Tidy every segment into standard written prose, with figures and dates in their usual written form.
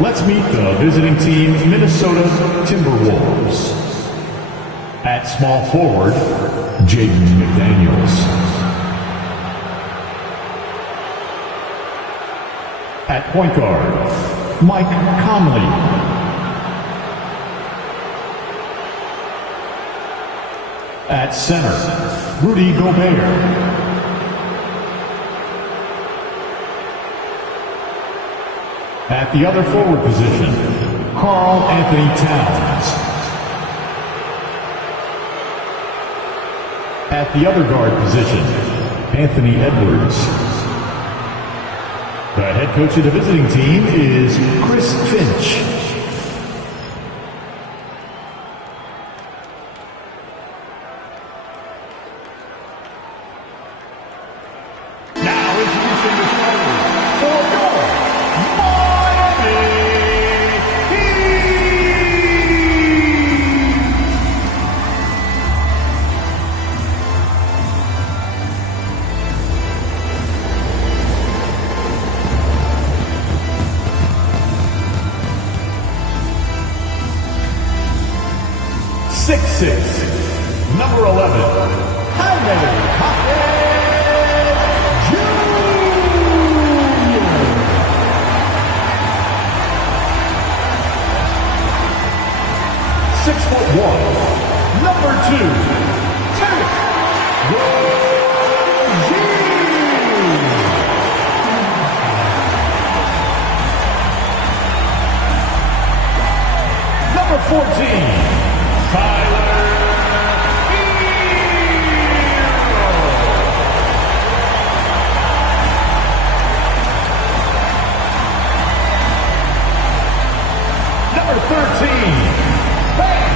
Let's meet the visiting team, Minnesota Timberwolves. At small forward, Jaden McDaniels. At point guard, Mike Conley. At center, Rudy Gobert. At the other forward position, Karl Anthony Towns. At the other guard position, Anthony Edwards. The head coach of the visiting team is Chris Finch. Now introducing the starters for your Miami Heat. Six, number 11, Jaime Jr. 6'1", number 2, Terry Rozier. Number 14, Tyler Hero. Number 13, Bam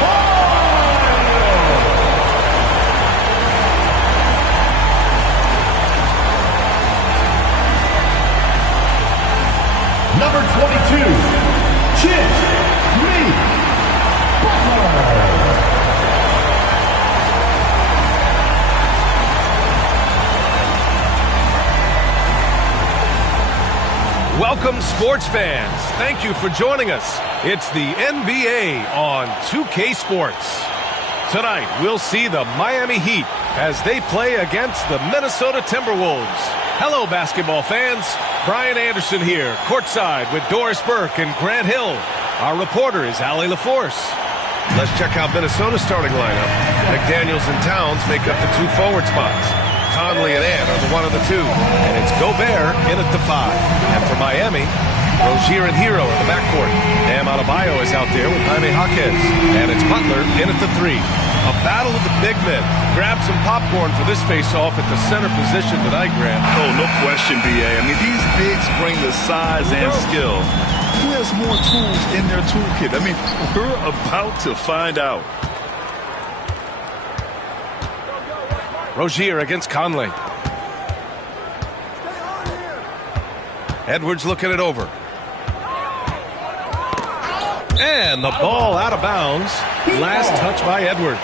Adebayo. Number 22, Jimmy Butler. Welcome, sports fans. Thank you for joining us. It's the NBA on 2K Sports. Tonight, we'll see the Miami Heat as they play against the Minnesota Timberwolves. Hello, basketball fans. Brian Anderson here, courtside with Doris Burke and Grant Hill. Our reporter is Allie LaForce. Let's check out Minnesota's starting lineup. McDaniels and Towns make up the two forward spots. Conley and Ant are the one of the two. And it's Gobert in at the 5. And for Miami, Rozier and Hero in the backcourt. Bam Adebayo is out there with Jaime Jaquez. And it's Butler in at the 3. A battle of the big men. Grab some popcorn for this face-off at the center position tonight, Grant. Oh, no question, B.A. I mean, these bigs bring the size and skill. Who has more tools in their toolkit? I mean, we're about to find out. Rozier against Conley. Edwards looking it over. And the ball out of bounds. Last touch by Edwards.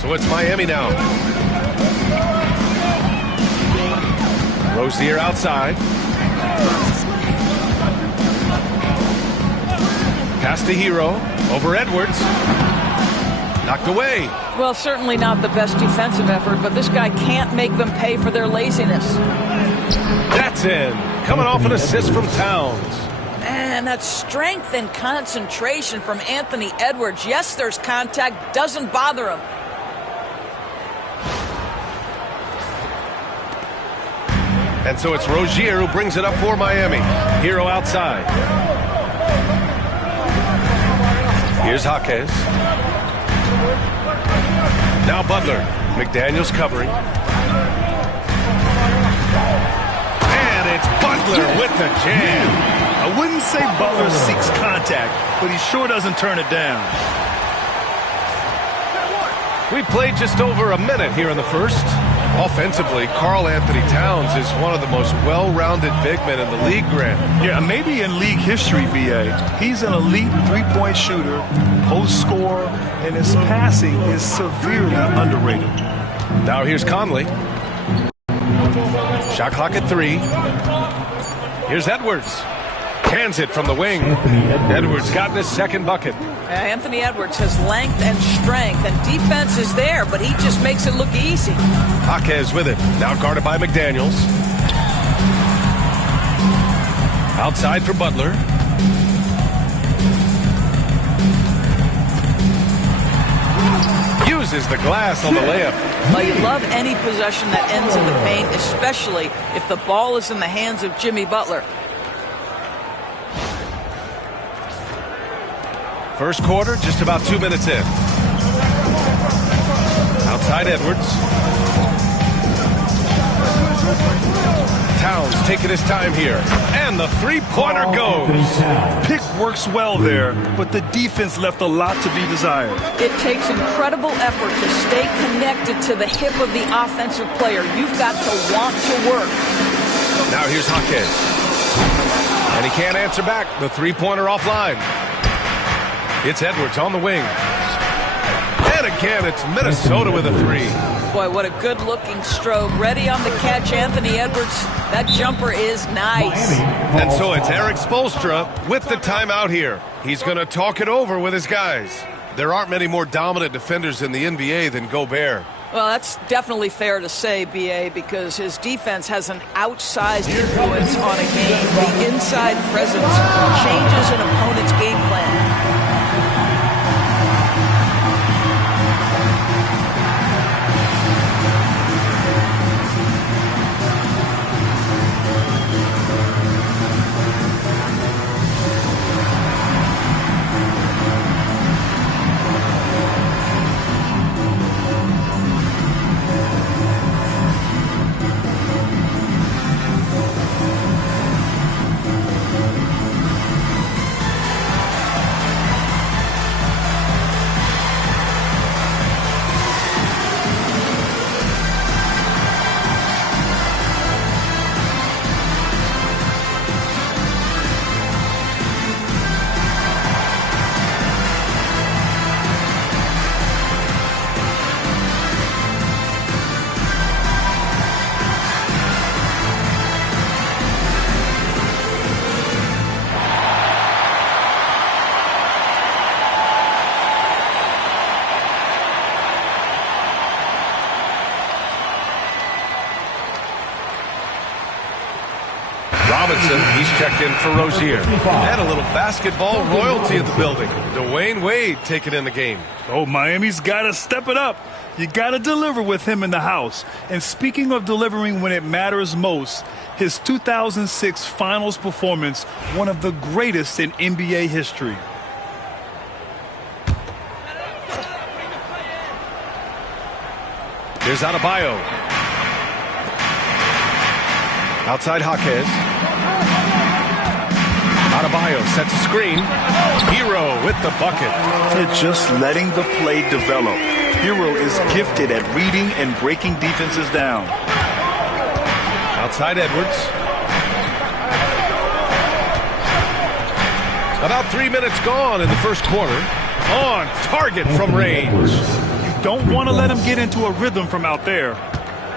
So it's Miami now. Rozier outside. Pass to Hero. Over Edwards. Knocked away. Well, certainly not the best defensive effort, but this guy can't make them pay for their laziness. That's in. Coming off an assist from Towns. Man, that strength and concentration from Anthony Edwards. Yes, there's contact. Doesn't bother him. And so it's Rozier who brings it up for Miami. Hero outside. Here's Jaquez. Now Butler. McDaniels covering. And it's Butler with the jam. I wouldn't say Butler seeks contact, but he sure doesn't turn it down. We played just over a minute here in the first. Offensively, Karl Anthony Towns is one of the most well-rounded big men in the league, Grant. Yeah, maybe in league history, B.A. He's an elite three-point shooter, post scorer, and his passing is severely underrated. Now here's Conley. Shot clock at 3. Here's Edwards. Cans it from the wing. Edwards gotten his second bucket. Anthony Edwards has length and strength, and defense is there, but he just makes it look easy. Jaquez with it. Now guarded by McDaniels. Outside for Butler. Uses the glass on the layup. Well, you love any possession that ends in the paint, especially if the ball is in the hands of Jimmy Butler. First quarter, just about 2 minutes in. Outside Edwards. Towns taking his time here. And the three-pointer goes. Pick works well there, but the defense left a lot to be desired. It takes incredible effort to stay connected to the hip of the offensive player. You've got to want to work. Now here's Jaquez. And he can't answer back. The three-pointer offline. It's Edwards on the wing. And again, it's Minnesota with a 3. Boy, what a good-looking stroke. Ready on the catch, Anthony Edwards. That jumper is nice. And so it's Eric Spoelstra with the timeout here. He's going to talk it over with his guys. There aren't many more dominant defenders in the NBA than Gobert. Well, that's definitely fair to say, B.A., because his defense has an outsized influence on a game. The inside presence changes an opponent's game plan. He's checked in for Rozier. And a little basketball royalty in the building. Dwayne Wade taking in the game. Oh, Miami's got to step it up. You got to deliver with him in the house. And speaking of delivering when it matters most, his 2006 Finals performance, one of the greatest in NBA history. Here's Adebayo. Outside Jaquez. Adebayo sets a screen. Hero with the bucket. They're just letting the play develop. Hero is gifted at reading and breaking defenses down. Outside Edwards. About 3 minutes gone in the first quarter. On target from range. You don't want to let him get into a rhythm from out there.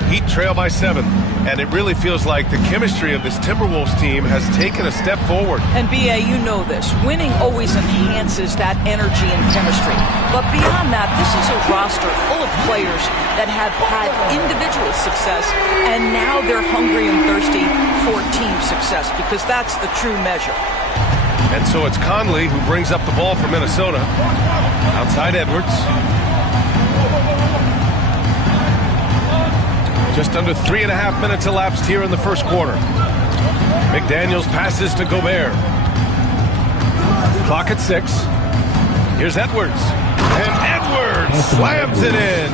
Heat trail by 7, and it really feels like the chemistry of this Timberwolves team has taken a step forward. And B.A., you know this. Winning always enhances that energy and chemistry. But beyond that, this is a roster full of players that have had individual success, and now they're hungry and thirsty for team success, because that's the true measure. And so it's Conley who brings up the ball for Minnesota. Outside Edwards. Just under 3.5 minutes elapsed here in the first quarter. McDaniels passes to Gobert. Clock at 6. Here's Edwards. And Edwards slams it in.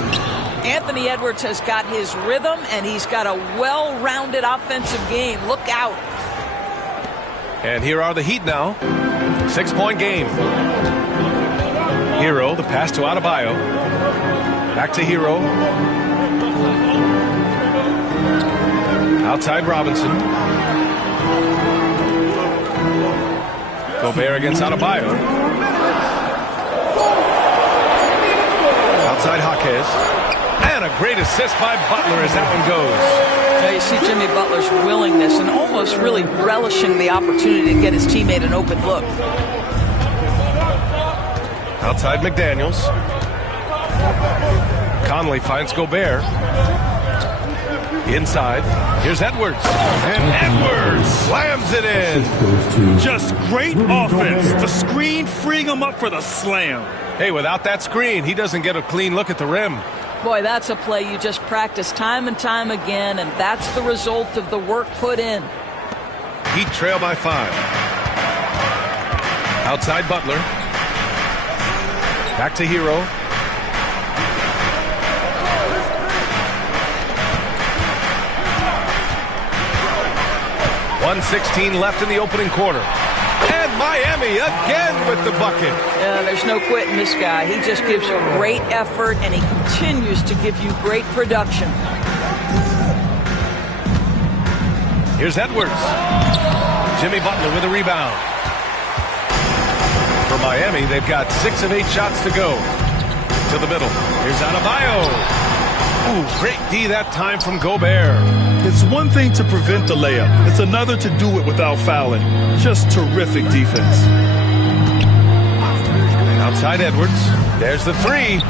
Anthony Edwards has got his rhythm, and he's got a well-rounded offensive game. Look out. And here are the Heat now. 6-point game. Hero, the pass to Adebayo. Back to Hero. Outside Robinson. Gobert against Adebayo. Outside Jaquez. And a great assist by Butler as that one goes. Now you see Jimmy Butler's willingness and almost really relishing the opportunity to get his teammate an open look. Outside McDaniels. Conley finds Gobert. Inside. Here's Edwards. And Edwards slams it in. Just great offense. The screen freeing him up for the slam. Hey, without that screen, he doesn't get a clean look at the rim. Boy, that's a play you just practice time and time again, and that's the result of the work put in. Heat trail by 5. Outside Butler. Back to Hero. .116 left in the opening quarter. And Miami again with the bucket. There's no quitting this guy. He just gives a great effort, and he continues to give you great production. Here's Edwards. Jimmy Butler with a rebound. For Miami, they've got 6 of 8 shots to go. To the middle. Here's Adebayo. Ooh, great D that time from Gobert. It's one thing to prevent the layup. It's another to do it without fouling. Just terrific defense. Outside Edwards. There's the 3.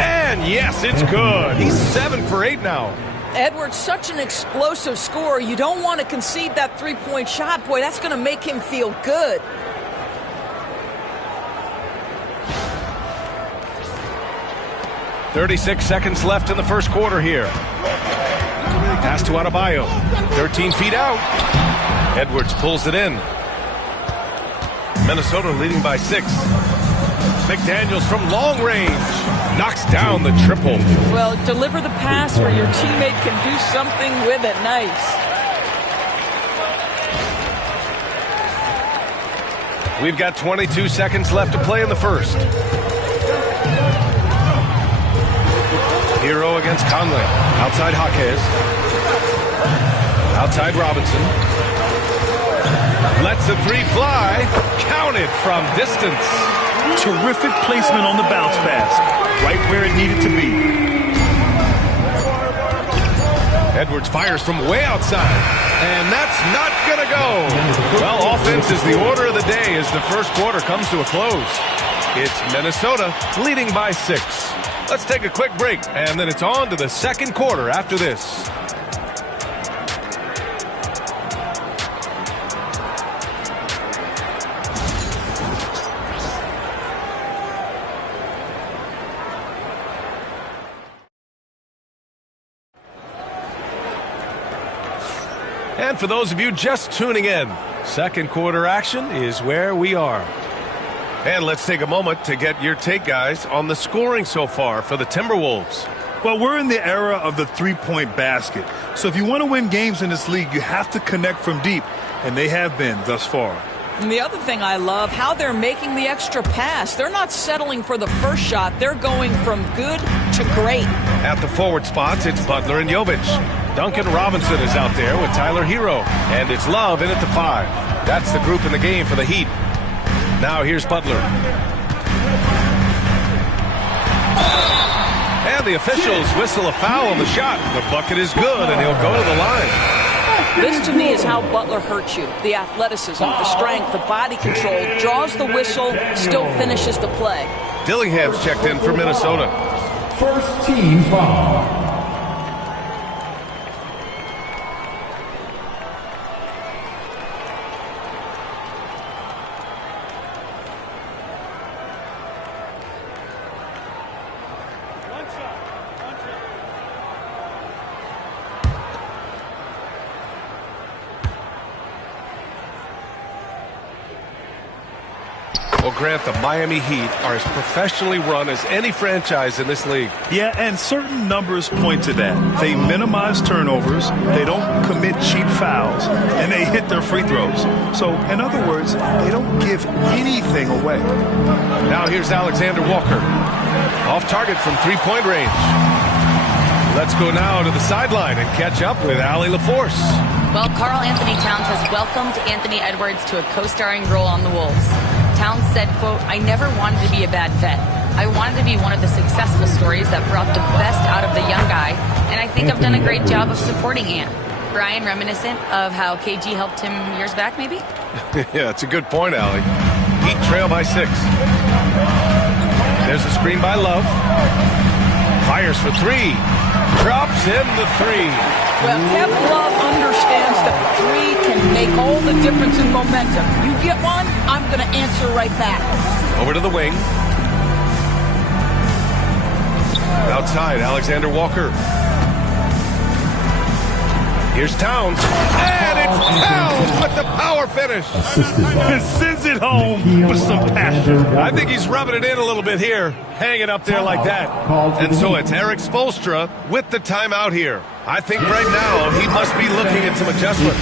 And yes, it's good. He's 7 for 8 now. Edwards, such an explosive scorer. You don't want to concede that three-point shot. Boy, that's going to make him feel good. .36 seconds left in the first quarter here. Pass to Adebayo. 13 feet out. Edwards pulls it in. Minnesota leading by 6. McDaniels from long range. Knocks down the triple. Well, deliver the pass where your teammate can do something with it. Nice. We've got 22 seconds left to play in the first. Hero against Conley. Outside Jaquez. Outside Robinson. Lets the 3 fly. Counted from distance. Terrific placement on the bounce pass. Right where it needed to be. Edwards fires from way outside. And that's not going to go. Well, offense is the order of the day as the first quarter comes to a close. It's Minnesota leading by 6. Let's take a quick break, and then it's on to the second quarter after this. And for those of you just tuning in, second quarter action is where we are. And let's take a moment to get your take, guys, on the scoring so far for the Timberwolves. Well, we're in the era of the three-point basket. So if you want to win games in this league, you have to connect from deep, and they have been thus far. And the other thing I love, how they're making the extra pass. They're not settling for the first shot. They're going from good to great. At the forward spots, it's Butler and Jovic. Duncan Robinson is out there with Tyler Hero. And it's Love in at the 5. That's the group in the game for the Heat. Now here's Butler. And the officials whistle a foul on the shot. The bucket is good, and he'll go to the line. This, to me, is how Butler hurts you. The athleticism, the strength, the body control, draws the whistle, still finishes the play. Dillingham's checked in for Minnesota. First team foul. Well, Grant, the Miami Heat are as professionally run as any franchise in this league. Yeah, and certain numbers point to that. They minimize turnovers, they don't commit cheap fouls, and they hit their free throws. So, in other words, they don't give anything away. Now here's Alexander Walker. Off target from three-point range. Let's go now to the sideline and catch up with Allie LaForce. Well, Karl Anthony Towns has welcomed Anthony Edwards to a co-starring role on The Wolves. Towns said, quote, "I never wanted to be a bad vet. I wanted to be one of the successful stories that brought the best out of the young guy, and I think I've done a great job of supporting Ant." Brian, reminiscent of how KG helped him years back, maybe? Yeah, that's a good point, Allie. Heat trail by 6. There's a screen by Love. Fires for 3. Drops in the 3. Well, Kevin Love understands that the 3 can make all the difference in momentum. You get one, I'm going to answer right back. Over to the wing. Outside, Alexander Walker. Here's Towns. And it's Towns with the power finish. And sends it home with some passion. I think he's rubbing it in a little bit here. Hanging up there like that. And so it's Eric Spoelstra with the timeout here. I think right now he must be looking at some adjustments.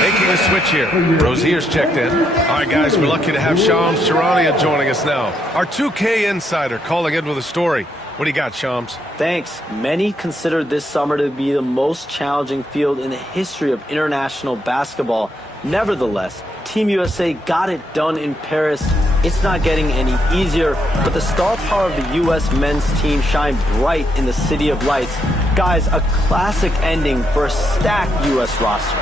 Making a switch here. Rozier's checked in. All right, guys, we're lucky to have Shams Charania joining us now. Our 2K insider calling in with a story. What do you got, Shams? Thanks. Many consider this summer to be the most challenging field in the history of international basketball. Nevertheless, Team USA got it done in Paris. It's not getting any easier, but the star power of the U.S. men's team shined bright in the City of Lights. Guys, a classic ending for a stacked U.S. roster.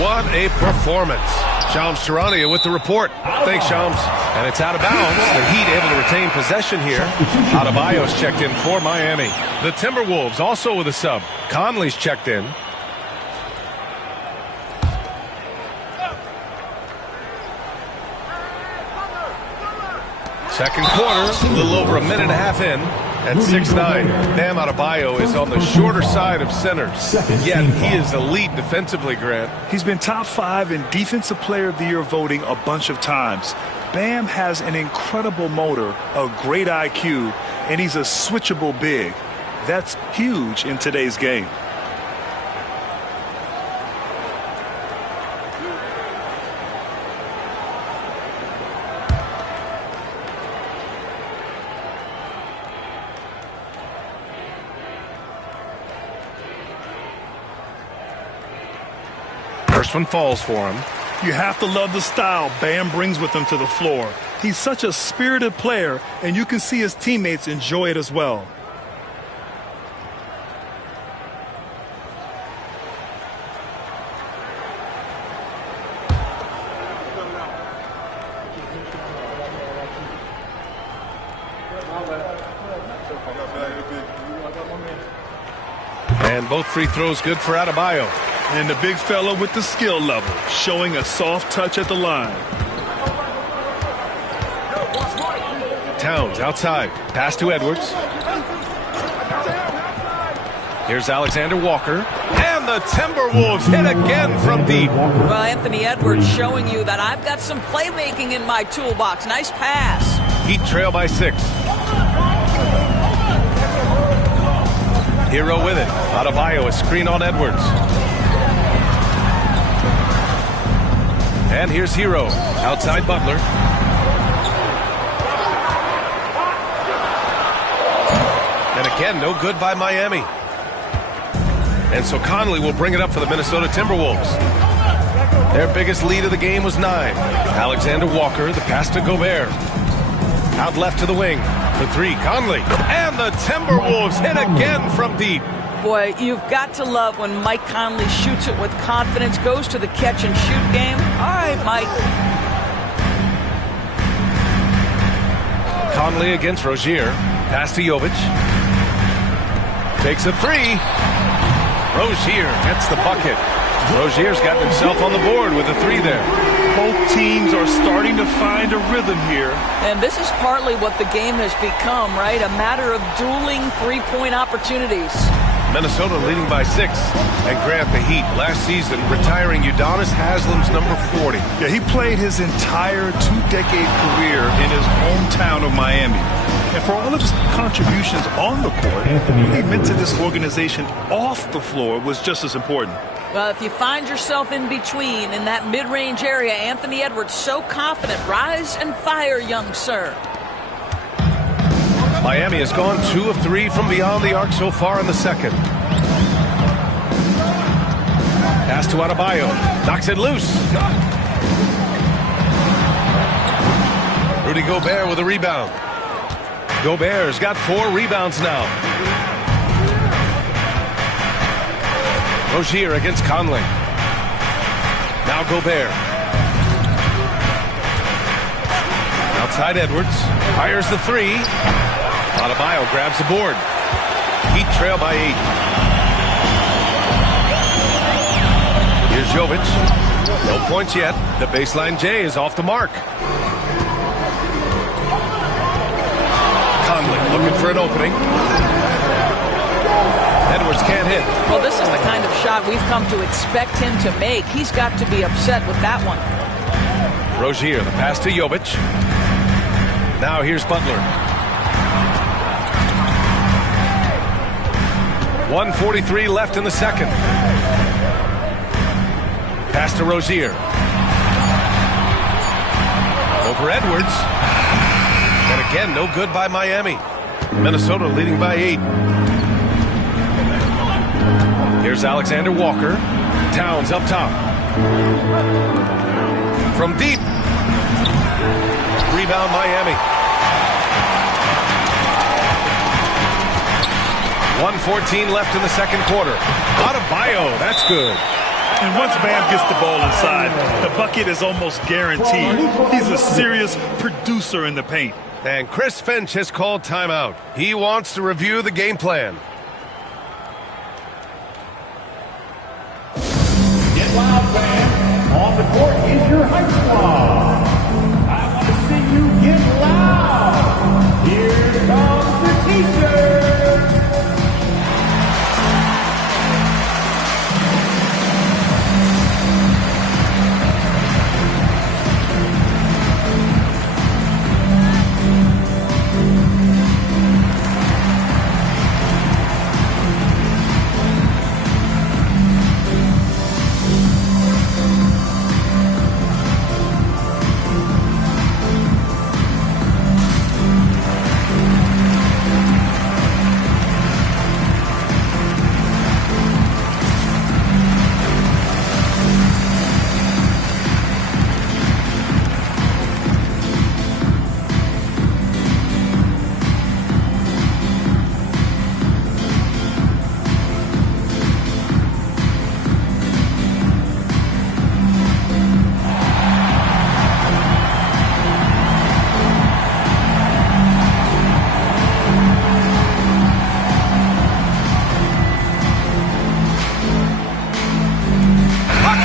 What a performance. Shams Charania with the report. Thanks, Shams. And it's out of bounds. The Heat able to retain possession here. Adebayo's checked in for Miami. The Timberwolves also with a sub. Conley's checked in. Second quarter, a little over a minute and a half in. At 6'9", Bam Adebayo is on the shorter side of centers. Yet he is elite defensively, Grant. He's been top 5 in Defensive Player of the Year voting a bunch of times. Bam has an incredible motor, a great IQ, and he's a switchable big. That's huge in today's game. First one falls for him. You have to love the style Bam brings with him to the floor. He's such a spirited player, and you can see his teammates enjoy it as well. And both free throws good for Adebayo. And the big fella with the skill level, showing a soft touch at the line. Towns outside. Pass to Edwards. Here's Alexander Walker. And the Timberwolves hit again from deep. Well, Anthony Edwards showing you that I've got some playmaking in my toolbox. Nice pass. Heat trail by 6. Hero with it. Adebayo, a screen on Edwards. And here's Hero. Outside Butler. And again, no good by Miami. And so Conley will bring it up for the Minnesota Timberwolves. Their biggest lead of the game was 9. Alexander Walker, the pass to Gobert. Out left to the wing for 3, Conley. And the Timberwolves hit again from deep. Boy, you've got to love when Mike Conley shoots it with confidence, goes to the catch and shoot game. All right, Mike. Conley against Rozier. Pass to Jovic. Takes a 3. Rozier gets the bucket. Rozier's gotten himself on the board with a 3 there. Both teams are starting to find a rhythm here. And this is partly what the game has become, right? A matter of dueling three-point opportunities. Minnesota leading by 6. And Grant, the Heat, last season retiring Udonis Haslam's number 40. Yeah, he played his entire 2-decade career in his hometown of Miami. And for all of his contributions on the court, what he meant to this organization off the floor was just as important. Well, if you find yourself in between in that mid-range area, Anthony Edwards so confident. Rise and fire, young sir. Miami has gone 2 of 3 from beyond the arc so far in the second. Pass to Adebayo. Knocks it loose. Rudy Gobert with a rebound. Gobert's got 4 rebounds now. Rozier against Conley. Now Gobert. Outside Edwards. Fires the 3. Adebayo grabs the board. Heat trail by 8. Here's Jovic. No points yet. The baseline J is off the mark. Conley looking for an opening. Edwards can't hit. Well, this is the kind of shot we've come to expect him to make. He's got to be upset with that one. Rozier, the pass to Jovic. Now here's Butler. 1:43 left in the second. Pass to Rozier. Over Edwards. And again, no good by Miami. Minnesota leading by 8. Here's Alexander Walker. Towns up top. From deep. Rebound Miami. 1:14 left in the second quarter. Adebayo, that's good. And once Bam gets the ball inside, the bucket is almost guaranteed. He's a serious producer in the paint. And Chris Finch has called timeout. He wants to review the game plan. Get loud, fans. On the court is your hype squad. I want to see you get loud. Here comes the teacher.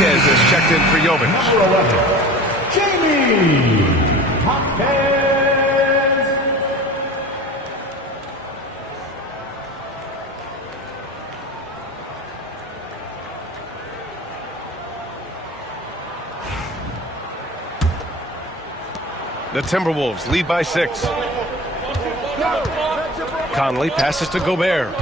Is checked in for Jovic. Number 11, Jamie Hopkins. The Timberwolves lead by 6. Conley passes to Gobert.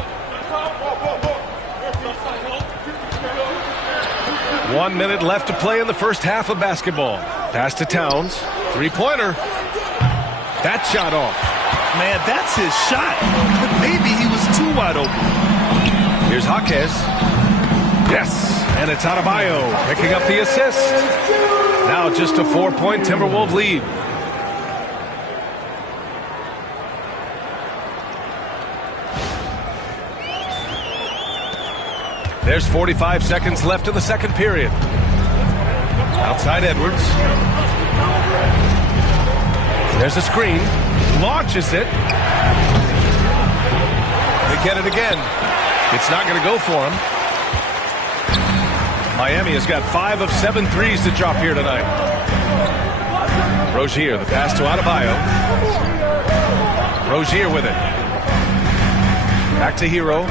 1 minute left to play in the first half of basketball. Pass to Towns. 3-pointer. That shot off. Man, that's his shot. Maybe he was too wide open. Here's Jaquez. Yes, and it's Adebayo picking up the assist. Now just a 4-point Timberwolves lead. There's 45 seconds left in the second period. Outside Edwards. There's a screen. Launches it. They get it again. It's not going to go for him. Miami has got 5 of 7 threes to drop here tonight. Rozier, the pass to Adebayo. Rozier with it. Back to Hero.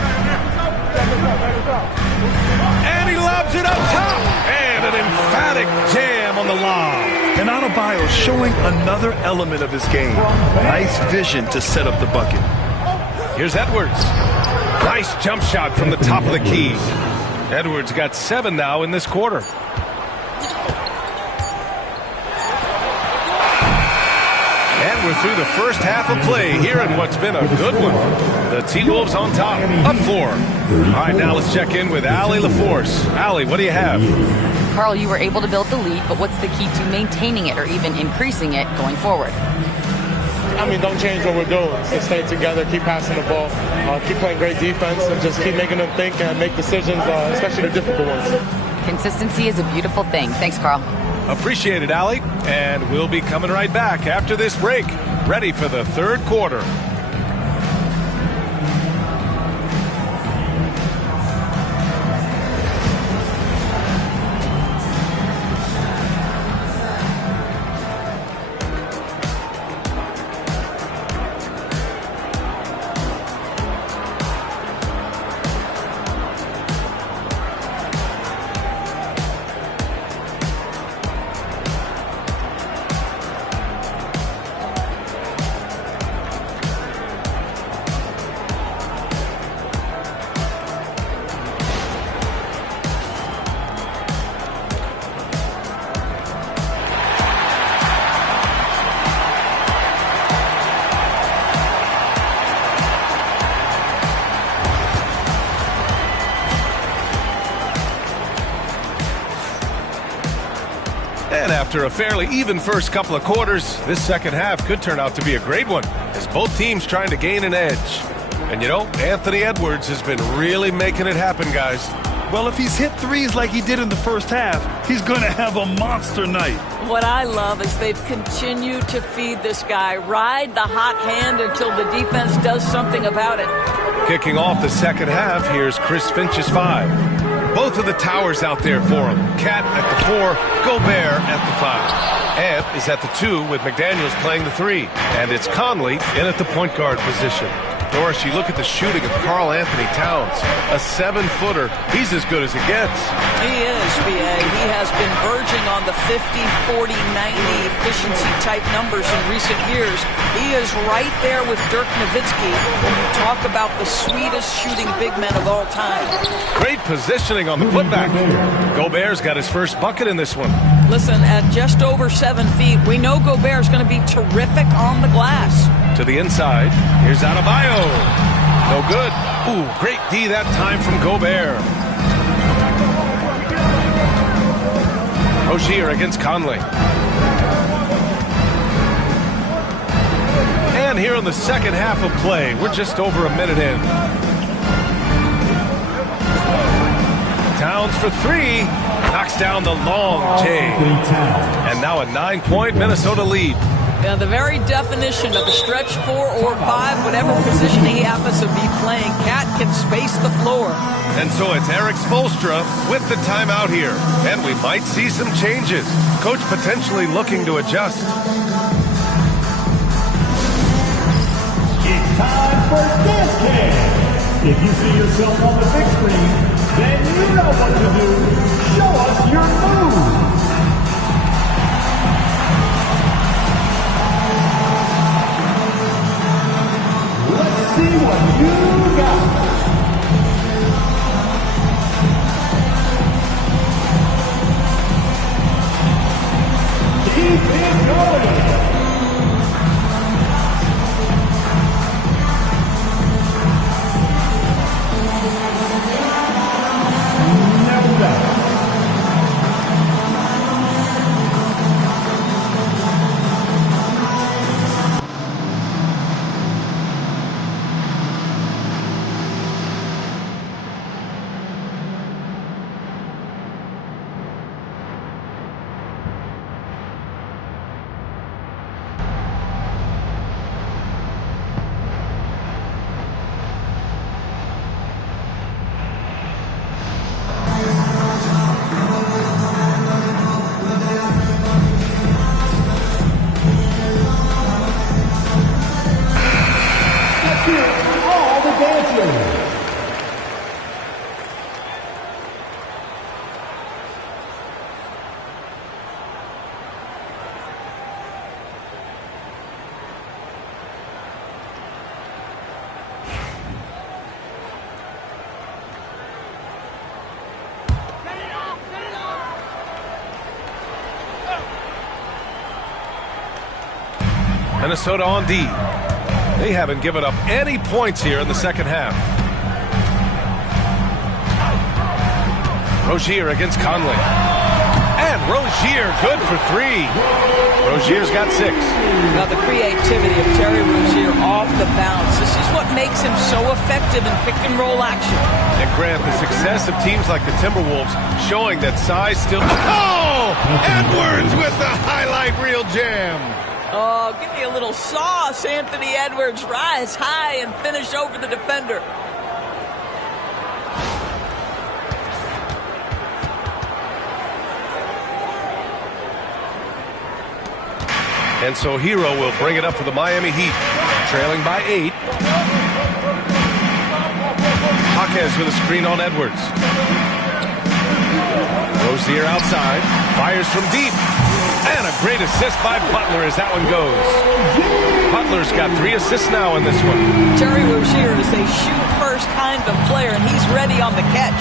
And he lobs it up top. And an emphatic jam on the lob. And Adebayo showing another element of his game. Nice vision to set up the bucket. Here's Edwards. Nice jump shot from the top of the key. Edwards got 7 now in this quarter. And we're through the first half of play here in what's been a good one. The T-Wolves on top, up 4. All right, now let's check in with Allie LaForce. Allie, what do you have? Carl, you were able to build the lead, but what's the key to maintaining it or even increasing it going forward? I mean, don't change what we're doing. Just stay together, keep passing the ball, keep playing great defense, and just keep making them think and make decisions, especially the difficult ones. Consistency is a beautiful thing. Thanks, Carl. Appreciate it, Allie. And we'll be coming right back after this break, ready for the third quarter. And after a fairly even first couple of quarters, this second half could turn out to be a great one, as both teams trying to gain an edge. And you know, Anthony Edwards has been really making it happen, guys. Well, if he's hit threes like he did in the first half, he's going to have a monster night. What I love is they've continued to feed this guy, ride the hot hand until the defense does something about it. Kicking off the second half, here's Chris Finch's 5. Both of the towers out there for him. Cat at the 4, Gobert at the 5. Ant is at the 2 with McDaniels playing the 3. And it's Conley in at the point guard position. Doris, you look at the shooting of Karl Anthony Towns. A 7-footer. He's as good as it gets. He is, B.A. He has been verging on the 50, 40, 90 efficiency type numbers in recent years. He is right there with Dirk Nowitzki when you talk about the sweetest shooting big men of all time. Great positioning on the putback. Gobert's got his first bucket in this one. Listen, at just over 7 feet, we know Gobert's going to be terrific on the glass. To the inside, here's Adebayo. No good. Ooh, great D that time from Gobert. Rozier against Conley. And here in the second half of play, we're just over a minute in. Towns for 3. Knocks down the long J. And now a 9-point Minnesota lead. Now, the very definition of a stretch 4 or 5, whatever position he happens to be playing, Cat can space the floor. And so it's Eric Spoelstra with the timeout here. And we might see some changes. Coach potentially looking to adjust. It's time for Dance Cam. If you see yourself on the big screen, then you know what to do. Show us your move. Let's see what you got. Keep it going. Minnesota on D. They haven't given up any points here in the second half. Rozier against Conley. And Rozier good for 3. Rozier's got 6. Now the creativity of Terry Rozier off the bounce. This is what makes him so effective in pick-and-roll action. And Grant, the success of teams like the Timberwolves showing that size still... Oh! Edwards with the highlight reel jam. Oh, give me a little sauce, Anthony Edwards. Rise high and finish over the defender. And so Hero will bring it up for the Miami Heat, trailing by 8. Jaquez with a screen on Edwards. Rozier outside, fires from deep. And a great assist by Butler as that one goes. Butler's got 3 assists now in this one. Terry Rozier is a shoot-first kind of player, and he's ready on the catch.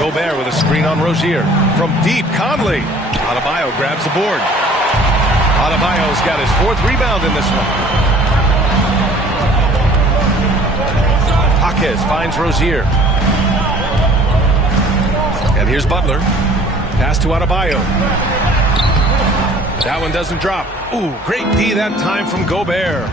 Gobert with a screen on Rozier. From deep, Conley. Adebayo grabs the board. Adebayo's got his 4th rebound in this one. Jaquez finds Rozier. And here's Butler. Pass to Adebayo. That one doesn't drop. Ooh, great D that time from Gobert.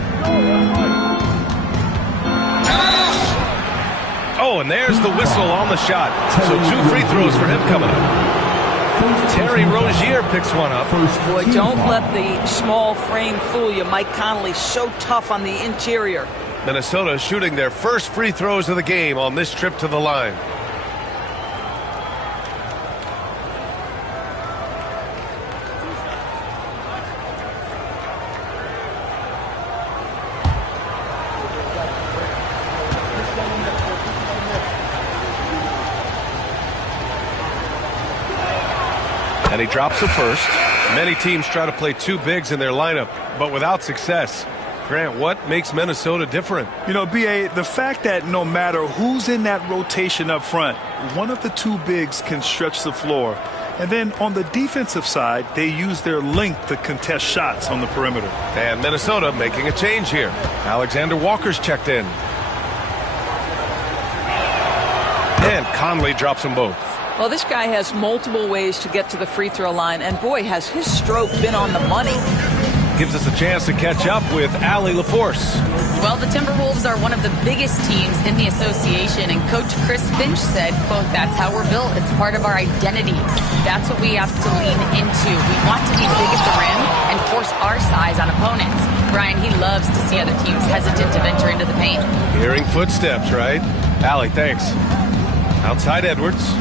Oh, and there's the whistle on the shot. So 2 free throws for him coming up. Terry Rozier picks one up. Boy, don't let the small frame fool you. Mike Conley so tough on the interior. Minnesota shooting their first free throws of the game on this trip to the line. And he drops the first. Many teams try to play 2 bigs in their lineup, but without success. Grant, what makes Minnesota different? You know, B.A., the fact that no matter who's in that rotation up front, one of the 2 bigs can stretch the floor. And then on the defensive side, they use their length to contest shots on the perimeter. And Minnesota making a change here. Alexander Walker's checked in. And Conley drops them both. Well, this guy has multiple ways to get to the free throw line, and boy, has his stroke been on the money. Gives us a chance to catch up with Allie LaForce. Well, the Timberwolves are one of the biggest teams in the association, and Coach Chris Finch said, quote, "That's how we're built. It's part of our identity. That's what we have to lean into. We want to be big at the rim and force our size on opponents." Brian, he loves to see other teams hesitant to venture into the paint. Hearing footsteps, right? Allie, thanks. Outside Edwards.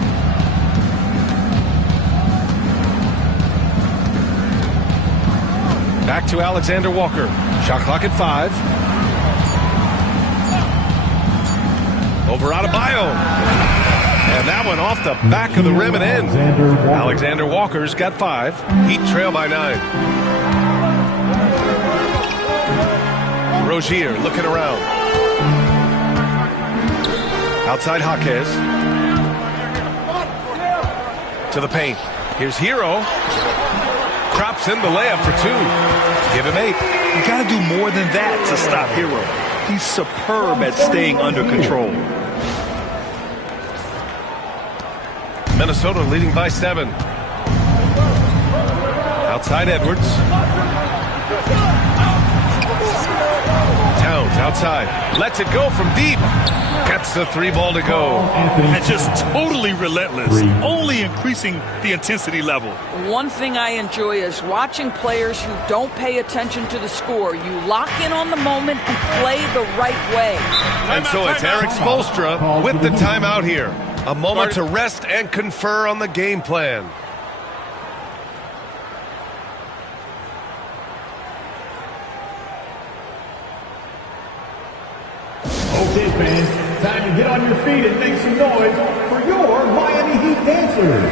Back to Alexander Walker. Shot clock at 5. Over Adebayo. And that one off the back of the rim and in. Alexander Walker's got 5. Heat trail by 9. Rozier looking around. Outside Jaquez. To the paint. Here's Hero. Crops in the layup for 2. Give him 8. You got to do more than that to stop Hero. He's superb at staying under control. Minnesota leading by 7. Outside Edwards. Towns outside. Lets it go from deep. Gets the 3 ball to go. And just totally relentless. Only increasing the intensity level. One thing I enjoy is watching players who don't pay attention to the score. You lock in on the moment and play the right way. And so it's Eric Spoelstra with the timeout here. A moment to rest and confer on the game plan. Okay, fans, time to get on your feet and make some noise for your Miami Heat dancers.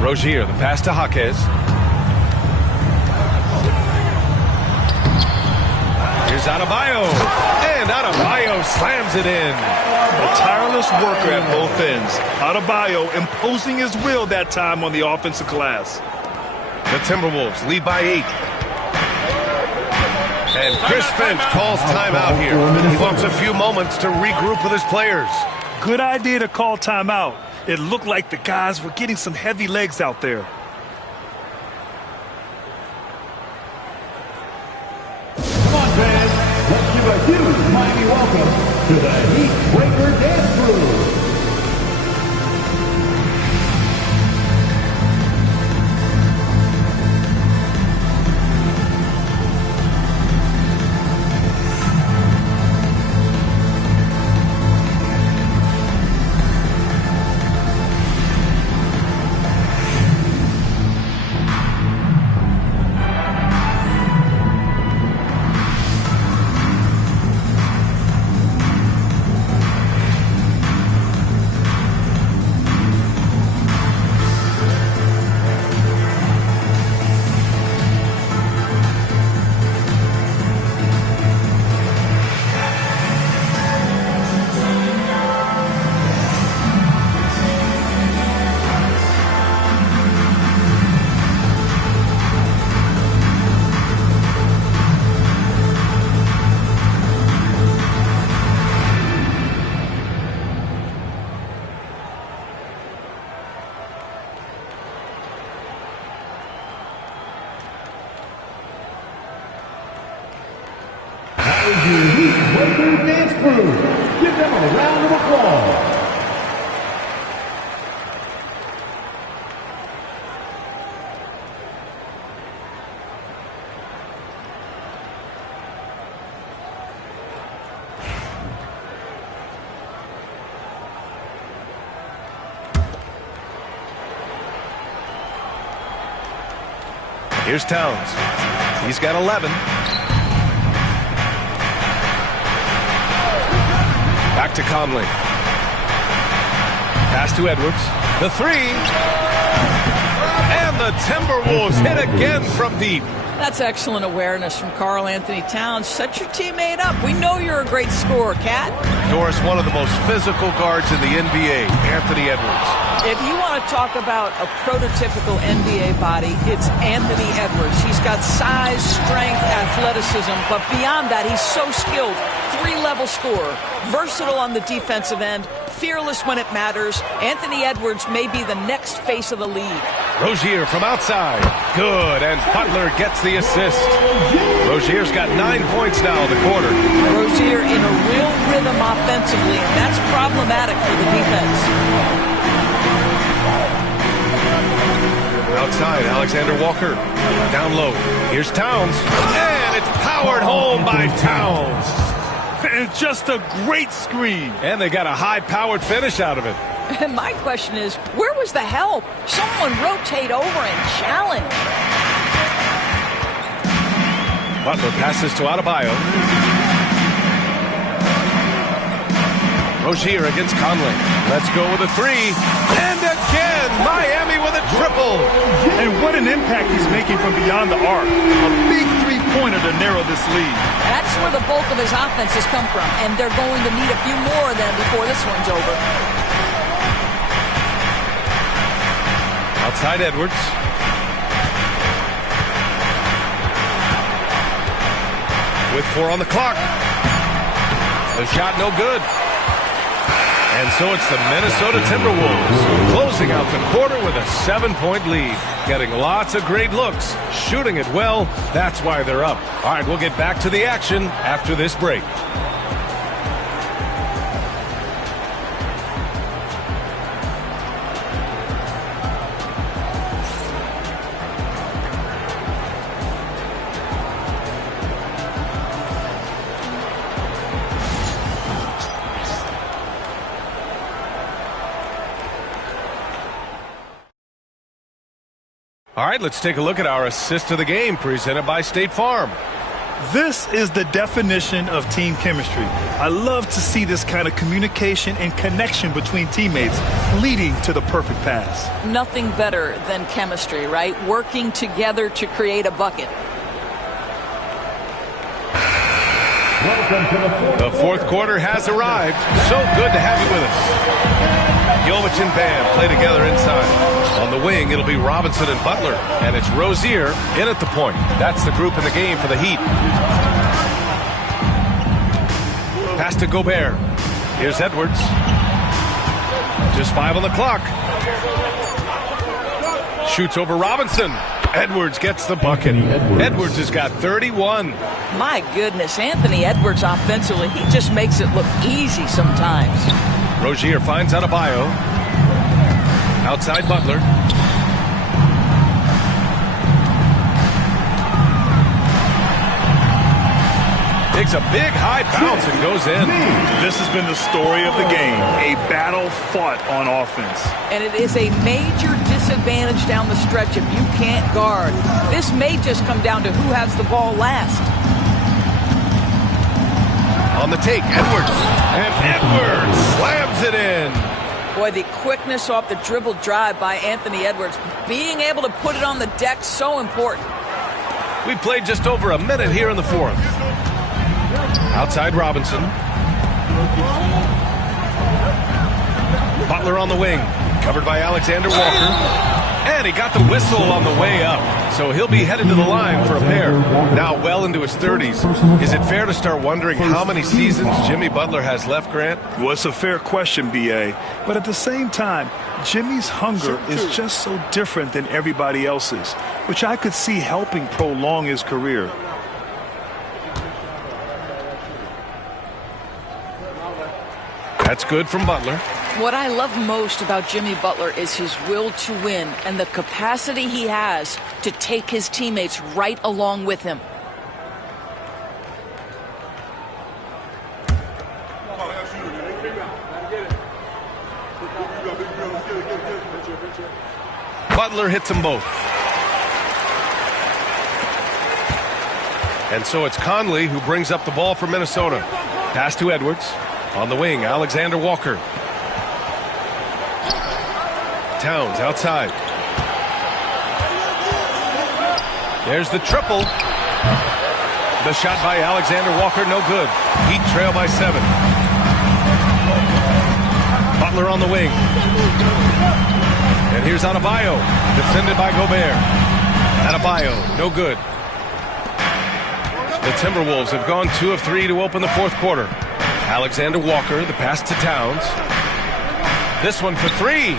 Rozier, the pass to Jaquez. Here's Adebayo. And Adebayo slams it in. A tireless worker at both ends. Adebayo imposing his will that time on the offensive glass. The Timberwolves lead by 8. And Chris Finch calls timeout here. He wants a few moments to regroup with his players. Good idea to call timeout. It looked like the guys were getting some heavy legs out there. Come on, fans. Let's give a huge Miami welcome to the Heat Breaker Dance Crew. Breaker Dance Crew. Give them a round of applause. Here's Towns. He's got 11. Back to Conley. Pass to Edwards. The three. And the Timberwolves hit again from deep. That's excellent awareness from Karl Anthony Towns. Set your teammate up. We know you're a great scorer, Cat. Doris, one of the most physical guards in the NBA, Anthony Edwards. If you want to talk about a prototypical NBA body, it's Anthony Edwards. He's got size, strength, athleticism, but beyond that, he's so skilled. 3-level scorer, versatile on the defensive end, fearless when it matters. Anthony Edwards may be the next face of the league. Rozier from outside. Good, and Butler gets the assist. Rozier's got 9 points now in the quarter. Rozier in a real rhythm offensively, and that's problematic for the defense. Outside, Alexander Walker. Down low. Here's Towns. And it's powered home by Towns. And just a great screen. And they got a high-powered finish out of it. And my question is, where was the help? Someone rotate over and challenge. Butler passes to Adebayo. Rozier against Conley. Let's go with a three. And again, Miami with a triple. And what an impact he's making from beyond the arc. A big three-pointer to narrow this lead. That's where the bulk of his offense has come from. And they're going to need a few more of them before this one's over. Outside Edwards. With 4 on the clock. The shot no good. And so it's the Minnesota Timberwolves closing out the quarter with a 7-point lead. Getting lots of great looks, shooting it well. That's why they're up. All right, we'll get back to the action after this break. All right, let's take a look at our assist of the game presented by State Farm. This is the definition of team chemistry. I love to see this kind of communication and connection between teammates leading to the perfect pass. Nothing better than chemistry, right? Working together to create a bucket. The fourth quarter has arrived. So good to have you with us. Jovic and Bam play together inside. On the wing, it'll be Robinson and Butler. And it's Rozier in at the point. That's the group in the game for the Heat. Pass to Gobert. Here's Edwards. Just 5 on the clock. Shoots over Robinson. Edwards gets the bucket. Edwards has got 31. My goodness, Anthony Edwards offensively, he just makes it look easy sometimes. Rozier finds Adebayo. Outside Butler. Takes a big high bounce and goes in. This has been the story of the game. A battle fought on offense. And it is a major disadvantage down the stretch if you can't guard. This may just come down to who has the ball last. On the take, Edwards. And Edwards slams it in. Boy, the quickness off the dribble drive by Anthony Edwards. Being able to put it on the deck, so important. We played just over a minute here in the fourth. Outside Robinson. Butler on the wing. Covered by Alexander Walker. And he got the whistle on the way up. So he'll be headed to the line for a pair. Now well into his 30s. Is it fair to start wondering how many seasons Jimmy Butler has left, Grant? Well, it's a fair question, B.A. But at the same time, Jimmy's hunger is just so different than everybody else's, which I could see helping prolong his career. That's good from Butler. What I love most about Jimmy Butler is his will to win and the capacity he has to take his teammates right along with him. Butler hits them both. And so it's Conley who brings up the ball for Minnesota. Pass to Edwards. On the wing, Alexander Walker. Towns outside. There's the triple. The shot by Alexander Walker, no good. Heat trail by 7. Butler on the wing. And here's Adebayo, defended by Gobert. Adebayo, no good. The Timberwolves have gone 2 of 3 to open the fourth quarter. Alexander Walker, the pass to Towns. This one for 3.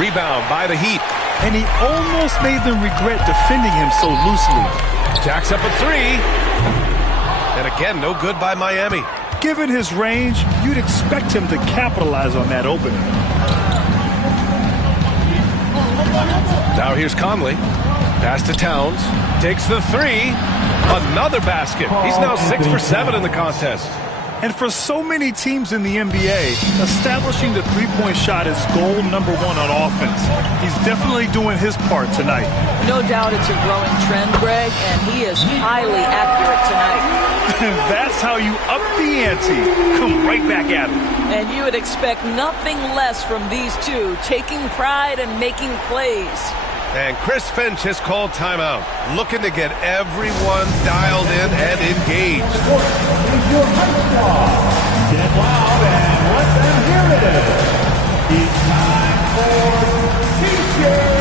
Rebound by the Heat. And he almost made them regret defending him so loosely. Jacks up a 3. And again, no good by Miami. Given his range, you'd expect him to capitalize on that opening. Now here's Conley. Pass to Towns. Takes the 3. Another basket. He's now 6 for 7 in the contest. And for so many teams in the NBA, establishing the three-point shot is goal number 1 on offense. He's definitely doing his part tonight. No doubt it's a growing trend, Greg, and he is highly accurate tonight. That's how you up the ante. Come right back at him. And you would expect nothing less from these two, taking pride and making plays. And Chris Finch has called timeout, looking to get everyone dialed in and engaged. Get loud and let them hear it. It's time for T-shirts.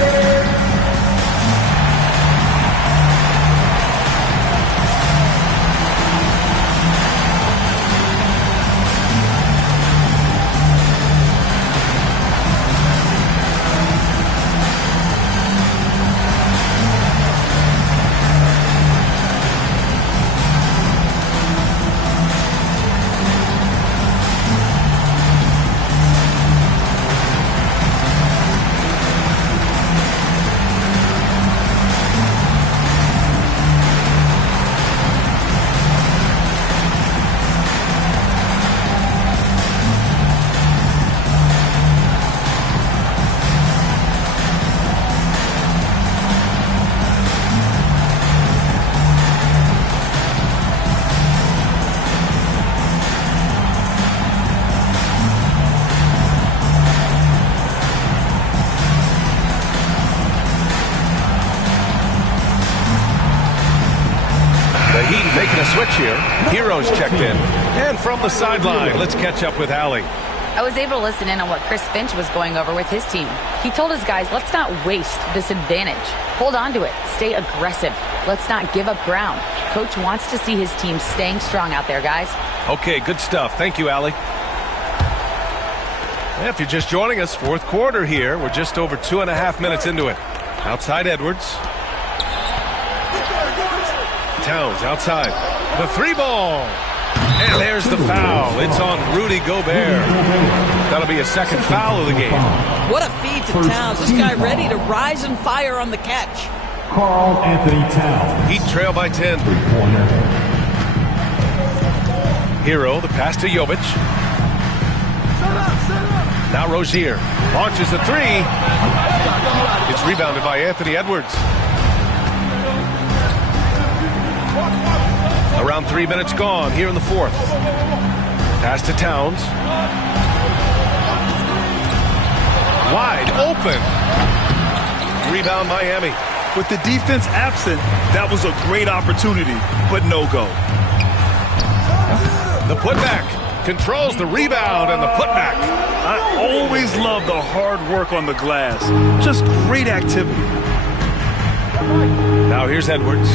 switch here. Hero's checked in. And from the sideline, let's catch up with Allie. I was able to listen in on what Chris Finch was going over with his team. He told his guys, let's not waste this advantage. Hold on to it. Stay aggressive. Let's not give up ground. Coach wants to see his team staying strong out there, guys. Okay, good stuff. Thank you, Allie. If you're just joining us, fourth quarter here. We're just over 2.5 minutes into it. Outside Edwards. Towns outside. The three ball. And there's the foul. It's on Rudy Gobert. That'll be a second foul of the game. What a feed to Towns. This guy ready to rise and fire on the catch. Karl Anthony Towns. Heat trail by 10. Hero, the pass to Jovic. Now Rozier launches a three. It's rebounded by Anthony Edwards. Around 3 minutes gone here in the fourth. Pass to Towns. Wide open. Rebound Miami. With the defense absent, that was a great opportunity, but no go. The putback. Controls the rebound and the putback. I always love the hard work on the glass. Just great activity. Now here's Edwards.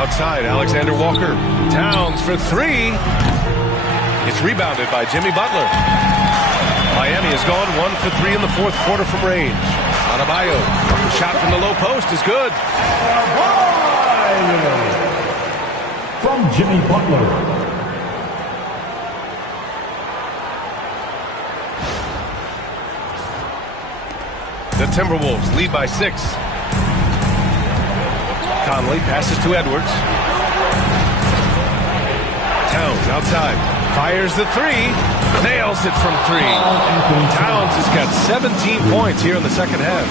Outside, Alexander Walker. Towns for three. It's rebounded by Jimmy Butler. Miami has gone 1 for 3 in the fourth quarter from range. Adebayo. The shot from the low post is good. From Jimmy Butler. The Timberwolves lead by 6. Conley passes to Edwards. Towns outside. Fires the three. Nails it from 3. Towns has got 17 points here in the second half.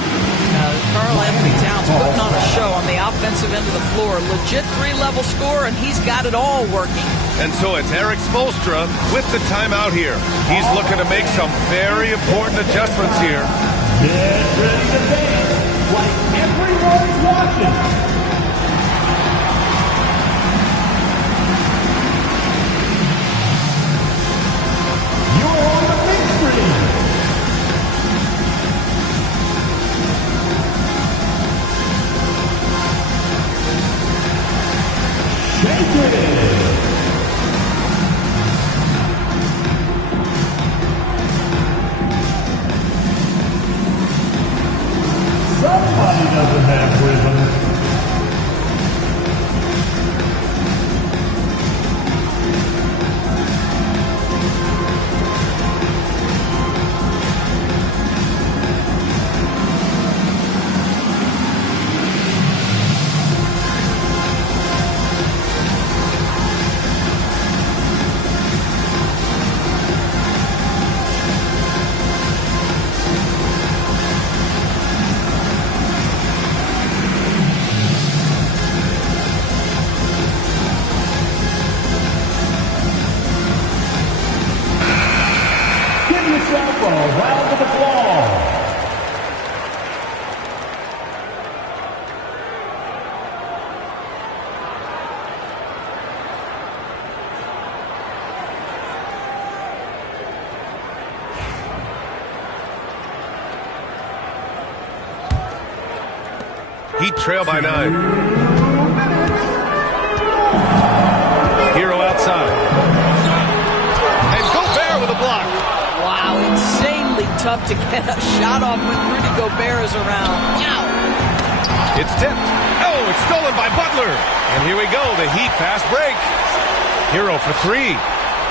Karl Anthony Towns putting on a show on the offensive end of the floor. Legit 3-level score, and he's got it all working. And so it's Eric Spoelstra with the timeout here. He's looking to make some very important adjustments here. Get ready to dance like everyone's watching. Somebody doesn't have rhythm. Round of applause. Heat trail by 9. Hero outside. And Gobert with a block. Wow, insanely tough to get a shot off when Rudy Gobert is around. Wow. It's tipped. Oh, it's stolen by Butler. And here we go, the Heat fast break. Hero for 3.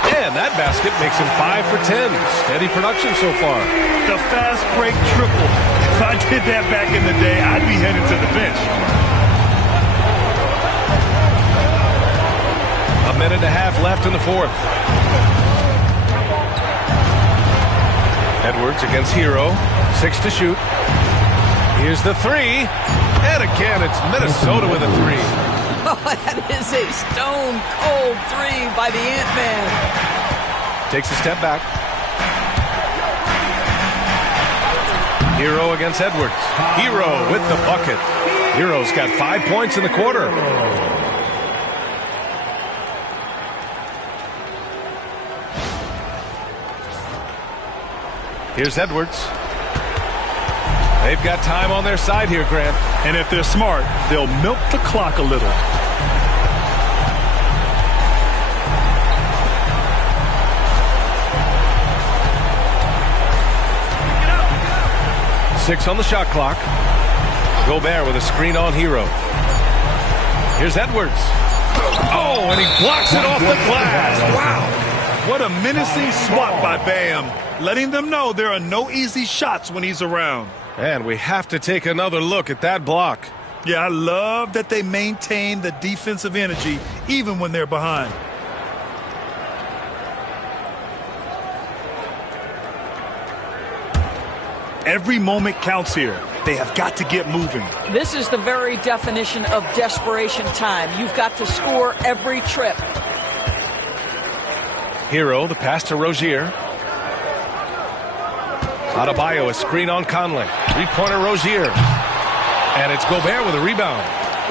And that basket makes him 5 for 10. Steady production so far. The fast break triple. If I did that back in the day, I'd be headed to the bench. A minute and a half left in the fourth. Edwards against Hero. 6 to shoot. Here's the 3. And again, it's Minnesota with a 3. Oh, that is a stone-cold 3 by the Ant-Man. Takes a step back. Hero against Edwards. Hero with the bucket. Hero's got 5 points in the quarter. Here's Edwards. They've got time on their side here, Grant. And if they're smart, they'll milk the clock a little. Six on the shot clock. Gobert with a screen on Hero. Here's Edwards. Oh, and he blocks it off the glass. Wow. What a menacing swat by Bam, letting them know there are no easy shots when he's around. And we have to take another look at that block. Yeah, I love that they maintain the defensive energy even when they're behind. Every moment counts here. They have got to get moving. This is the very definition of desperation time. You've got to score every trip. Hero, the pass to Rozier. Adebayo, a screen on Conley. Three-pointer Rozier. And it's Gobert with a rebound.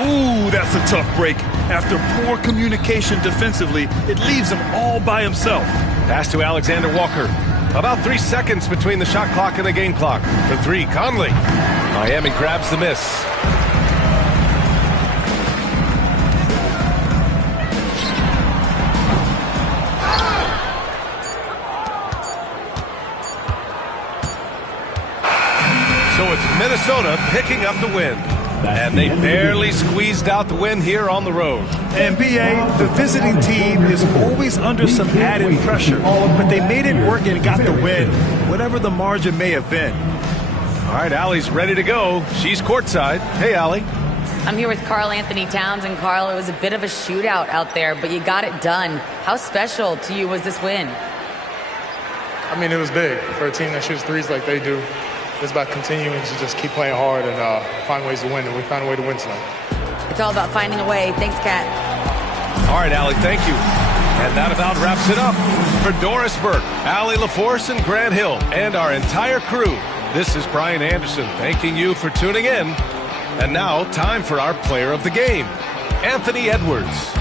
Ooh, that's a tough break. After poor communication defensively, it leaves him all by himself. Pass to Alexander Walker. About 3 seconds between the shot clock and the game clock. For three, Conley. Miami grabs the miss. So it's Minnesota picking up the win. And they barely squeezed out the win here on the road. And BA, the visiting team is always under some added pressure, but they made it work and got the win, whatever the margin may have been. All right, Allie's ready to go. She's courtside. Hey, Allie. I'm here with Karl Anthony Towns, and Karl, it was a bit of a shootout out there, but you got it done. How special to you was this win? I mean, it was big for a team that shoots threes like they do. It's about continuing to just keep playing hard and find ways to win, and we found a way to win tonight. It's all about finding a way. Thanks, Kat. All right, Allie, thank you. And that about wraps it up. For Doris Burke, Allie LaForce, and Grant Hill, and our entire crew, this is Brian Anderson thanking you for tuning in. And now, time for our player of the game, Anthony Edwards.